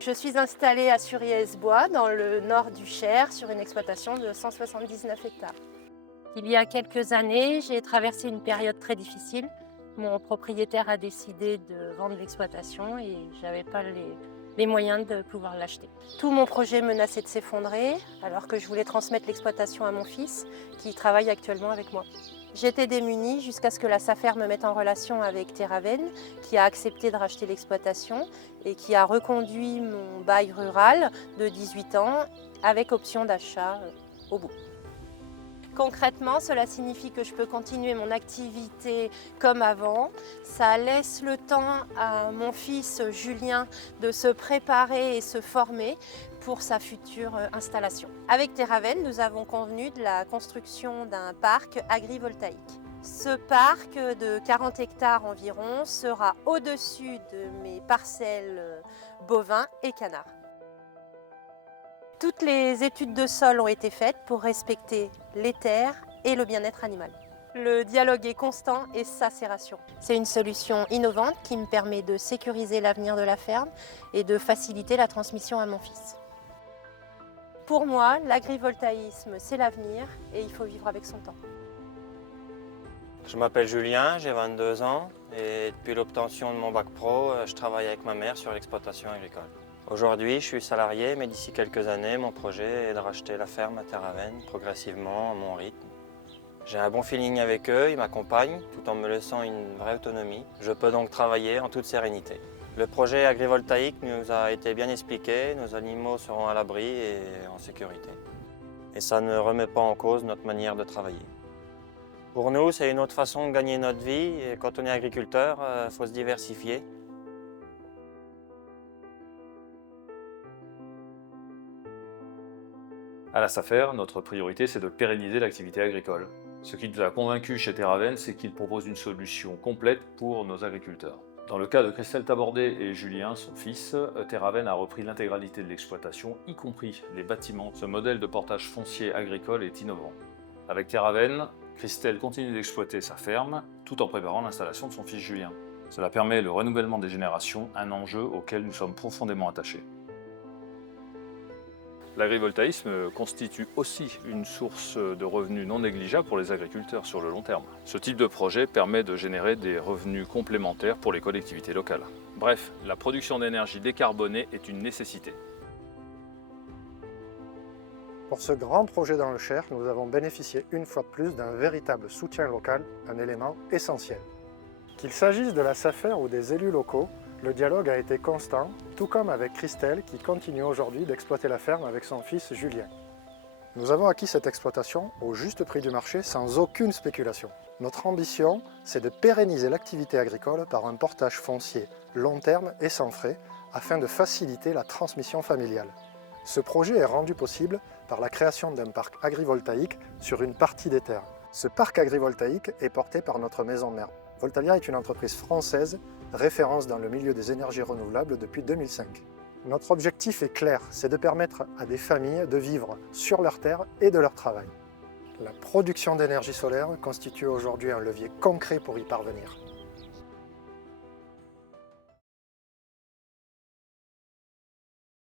Je suis installée à Suriez-Bois, dans le nord du Cher, sur une exploitation de 179 hectares. Il y a quelques années, j'ai traversé une période très difficile. Mon propriétaire a décidé de vendre l'exploitation et je n'avais pas les moyens de pouvoir l'acheter. Tout mon projet menaçait de s'effondrer alors que je voulais transmettre l'exploitation à mon fils qui travaille actuellement avec moi. J'étais démunie jusqu'à ce que la SAFER me mette en relation avec Terraven, qui a accepté de racheter l'exploitation et qui a reconduit mon bail rural de 18 ans avec option d'achat au bout. Concrètement, cela signifie que je peux continuer mon activité comme avant. Ça laisse le temps à mon fils Julien de se préparer et se former pour sa future installation. Avec Terraven, nous avons convenu de la construction d'un parc agrivoltaïque. Ce parc de 40 hectares environ sera au-dessus de mes parcelles bovins et canards. Toutes les études de sol ont été faites pour respecter les terres et le bien-être animal. Le dialogue est constant et ça, c'est rassurant. C'est une solution innovante qui me permet de sécuriser l'avenir de la ferme et de faciliter la transmission à mon fils. Pour moi, l'agrivoltaïsme, c'est l'avenir et il faut vivre avec son temps. Je m'appelle Julien, j'ai 22 ans et depuis l'obtention de mon bac pro, je travaille avec ma mère sur l'exploitation agricole. Aujourd'hui, je suis salarié, mais d'ici quelques années, mon projet est de racheter la ferme à Terraven progressivement à mon rythme. J'ai un bon feeling avec eux, ils m'accompagnent tout en me laissant une vraie autonomie. Je peux donc travailler en toute sérénité. Le projet agrivoltaïque nous a été bien expliqué, nos animaux seront à l'abri et en sécurité. Et ça ne remet pas en cause notre manière de travailler. Pour nous, c'est une autre façon de gagner notre vie et quand on est agriculteur, il faut se diversifier. À la SAFER, notre priorité c'est de pérenniser l'activité agricole. Ce qui nous a convaincus chez Terraven, c'est qu'ils proposent une solution complète pour nos agriculteurs. Dans le cas de Christelle Tabordet et Julien, son fils, Terraven a repris l'intégralité de l'exploitation, y compris les bâtiments. Ce modèle de portage foncier agricole est innovant. Avec Terraven, Christelle continue d'exploiter sa ferme tout en préparant l'installation de son fils Julien. Cela permet le renouvellement des générations, un enjeu auquel nous sommes profondément attachés. L'agrivoltaïsme constitue aussi une source de revenus non négligeable pour les agriculteurs sur le long terme. Ce type de projet permet de générer des revenus complémentaires pour les collectivités locales. Bref, la production d'énergie décarbonée est une nécessité. Pour ce grand projet dans le Cher, nous avons bénéficié une fois de plus d'un véritable soutien local, un élément essentiel. Qu'il s'agisse de la SAFER ou des élus locaux, le dialogue a été constant, tout comme avec Christelle qui continue aujourd'hui d'exploiter la ferme avec son fils Julien. Nous avons acquis cette exploitation au juste prix du marché sans aucune spéculation. Notre ambition, c'est de pérenniser l'activité agricole par un portage foncier long terme et sans frais afin de faciliter la transmission familiale. Ce projet est rendu possible par la création d'un parc agrivoltaïque sur une partie des terres. Ce parc agrivoltaïque est porté par notre maison mère. Voltalia est une entreprise française, référence dans le milieu des énergies renouvelables depuis 2005. Notre objectif est clair, c'est de permettre à des familles de vivre sur leurs terres et de leur travail. La production d'énergie solaire constitue aujourd'hui un levier concret pour y parvenir.